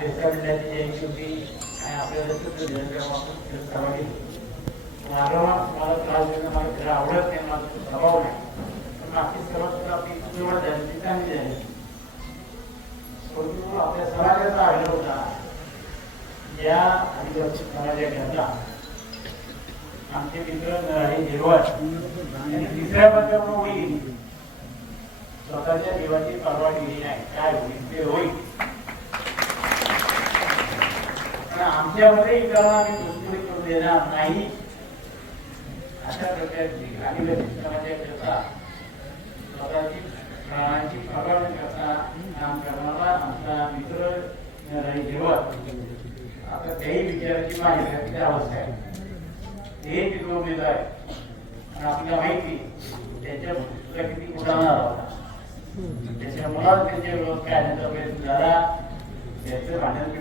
केलं माझा मला त्रास देणं मला आवडत नाही नाही पण आपली सर्वात आपली निवड झाली ती चांगली झाली परंतु आपल्या समाजाचा होता या आदिवासी आमचे मित्र नरहरी झिरवळ तिसऱ्या होईल स्वतःच्या जीवाची परवा केली नाही काय होईल? ते होईल पण आमच्यामध्ये इतरांना आम्ही दुसरी करू देणार नाही. अशा प्रकारची आदिवासी करता स्वतःची प्राणांची पर्वा करता काम करणारा आमचा मित्र जेवत आता त्याही विचाराची माहिती अवस्था आहे. हे तिथं उमेदवार आहे. आणि आपल्याला माहिती त्याच्या पुस्तका किती उडाणार होता. त्याच्या मुलाला त्यांच्या विरोध काढण्याचा प्रयत्न झाला. त्याचं माहिती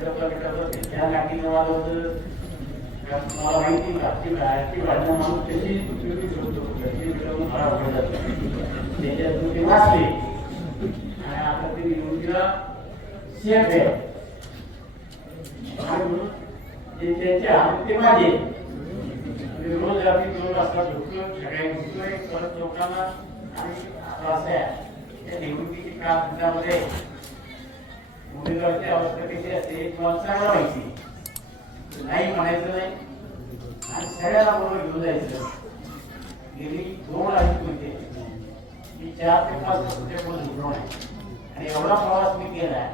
माणूस त्याची उपयोगी ठेवतो खराब होऊन त्याच्यातून ते वाचले आणि आता ते निवडणुकीला आणि म्हणून त्यांचे हात ते माझे. रोज रात्री दोन वाजता झोपलो सकाळी उठलोय परत लोकांना आणि असं आहे. त्या निवडणुकीची काळामध्ये उमेदवाराची अवस्था कशी असते तुम्हाला चांगला माहिती नाही म्हणायचं नाही आणि सगळ्याला बरोबर घेऊन जायचं गेली दोन अडीच म्हणजे मी चार ते पाच वर्ष झुकलो नाही आणि एवढा प्रवास मी केला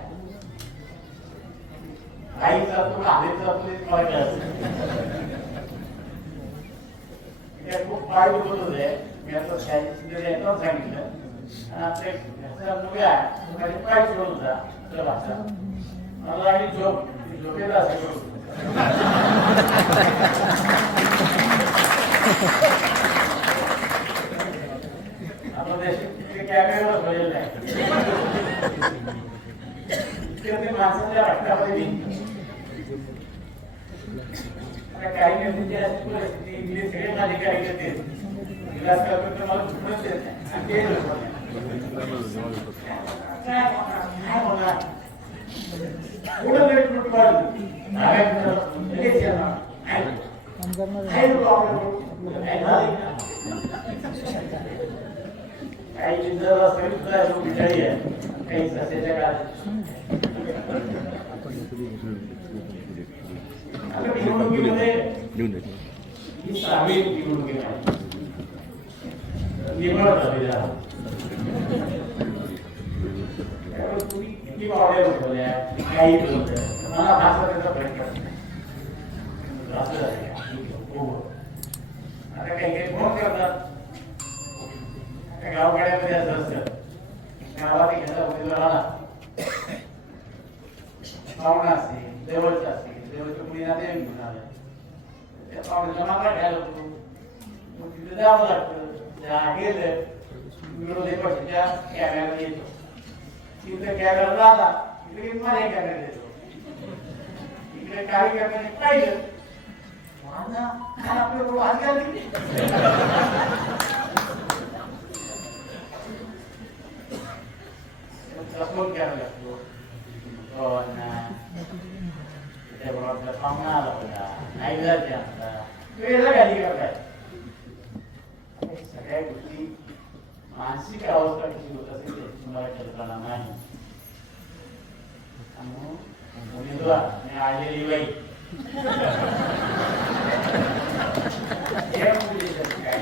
काही जातो आले जातो हे मला कळत खूप पाय होत होते मी आता सांगितलं. याच्यावर सांगितलं आणि आपल्या घरचा मुलगा आहे तो खाली पाय सोडत होता तर भाषा मला आणि झोप ती झोपेला असं करत होती. आपलं देश ते कॅमेऱ्यावर ठेवलेलं आहे इतकं ते माणसाच्या रक्तामध्ये निघतं. आता काही व्यक्तींची अशी परिस्थिती इंग्लिश सगळे माझे काही करते विलास काका तर मला कुठंच देत नाही आणि ते काही चिंता असेल सुद्धा लोक आहे काही सध्याच्या काळात निवडणुकीमध्ये ही सहावी आहे निवड झालेली आहे तुम्ही किती पावड्या उठवल्या काही बोलतोय मला भाषा त्याचा प्रयत्न आता काही काही फोन करतात. गावगाड्यामध्ये असं असतं. गावात एखादा उमेदवार आला. पाहुणा असेल जवळचा असेल जवळच्या ते घेऊन आलं. त्या पाहुण्याला मागला घ्यायला होतो मग तिथे जावं लागतं. गेलं विरोधी पक्षाच्या कॅमेऱ्याला येतो. तिथे कॅमेरा झाला इकडे माझ्या कॅमेरा इकडे काही कॅमेरे पाहिलं माझा काय घालते करायला लागतो. हो त्याच्याबरोबर पाहुणा आला होता नाही जायचे आता. वेळेला गाडी करताय सगळ्या गोष्टी मानसिक अवस्था कशी होत असेल त्याची तुम्हाला कल्पना नाही. उमेदवार आणि आलेली बाई. सगळं हे म्हणजे काय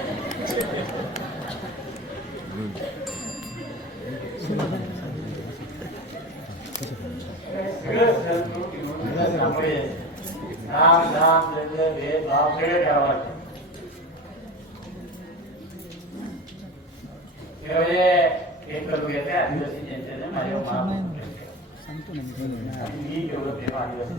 सगळं सणसूर Yo ye esto lo que te ha dicho si entiendes mayor más. Santo no me dice nada. Y yo lo que va a decir.